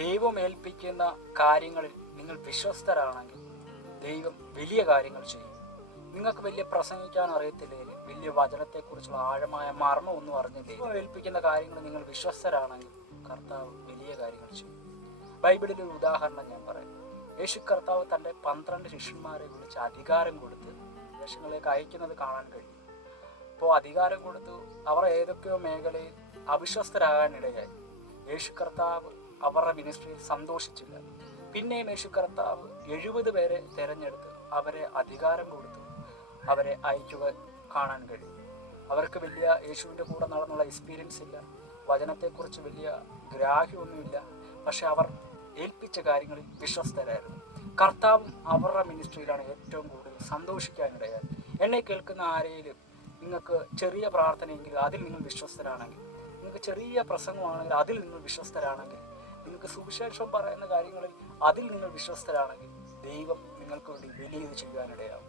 ദൈവം ഏൽപ്പിക്കുന്ന കാര്യങ്ങളിൽ നിങ്ങൾ വിശ്വസ്തരാണെങ്കിൽ ദൈവം വലിയ കാര്യങ്ങൾ ചെയ്യും. നിങ്ങൾക്ക് വലിയ പ്രസംഗിക്കാൻ അറിയത്തില്ലെങ്കിൽ, വലിയ വചനത്തെക്കുറിച്ചുള്ള ആഴമായ മർമ്മം ഒന്നും അറിഞ്ഞില്ലേ, ദൈവം ഏൽപ്പിക്കുന്ന കാര്യങ്ങൾ നിങ്ങൾ വിശ്വസ്തരാണെങ്കിൽ കർത്താവ് വലിയ കാര്യങ്ങൾ ചെയ്യും. ബൈബിളിൽ ഒരു ഉദാഹരണം ഞാൻ പറയാം. യേശു കർത്താവ് തൻ്റെ 12 ശിഷ്യന്മാരെ വിളിച്ച് അധികാരം കൊടുത്ത് ദേശങ്ങളിലേക്ക് അയക്കുന്നത് കാണാൻ കഴിയും. അപ്പോൾ അധികാരം കൊടുത്തു, അവർ ഏതൊക്കെയോ മേഖലയിൽ അവിശ്വസ്തരാകാനിടയായി. യേശു കർത്താവ് അവരുടെ മിനിസ്ട്രിയിൽ സന്തോഷിച്ചില്ല. പിന്നെയും യേശു കർത്താവ് 70 പേരെ തിരഞ്ഞെടുത്ത് അവരെ അധികാരം കൊടുത്തു അവരെ അയക്കുക കാണാൻ കഴിയും. അവർക്ക് വലിയ യേശുവിൻ്റെ കൂടെ നടന്നുള്ള എക്സ്പീരിയൻസ് ഇല്ല, വചനത്തെക്കുറിച്ച് വലിയ ഗ്രാഹ്യമൊന്നുമില്ല. പക്ഷെ അവർ ഏൽപ്പിച്ച കാര്യങ്ങളിൽ വിശ്വസ്തരായിരുന്നു. കർത്താവും അവരുടെ മിനിസ്ട്രിയിലാണ് ഏറ്റവും കൂടുതൽ സന്തോഷിക്കാനിടയായി. എന്നെ കേൾക്കുന്ന ആരെയും നിങ്ങൾക്ക് ചെറിയ പ്രാർത്ഥനയെങ്കിൽ അതിൽ നിങ്ങൾ വിശ്വസ്തരാണെങ്കിൽ, നിങ്ങൾക്ക് ചെറിയ പ്രസംഗമാണെങ്കിൽ അതിൽ നിങ്ങൾ വിശ്വസ്തരാണെങ്കിൽ, നിങ്ങൾക്ക് സുവിശേഷം പറയുന്ന കാര്യങ്ങളിൽ അതിൽ നിങ്ങൾ വിശ്വസ്തരാണെങ്കിൽ ദൈവം നിങ്ങൾക്ക് വേണ്ടി വലിയത് ചെയ്യാനിടയാകും.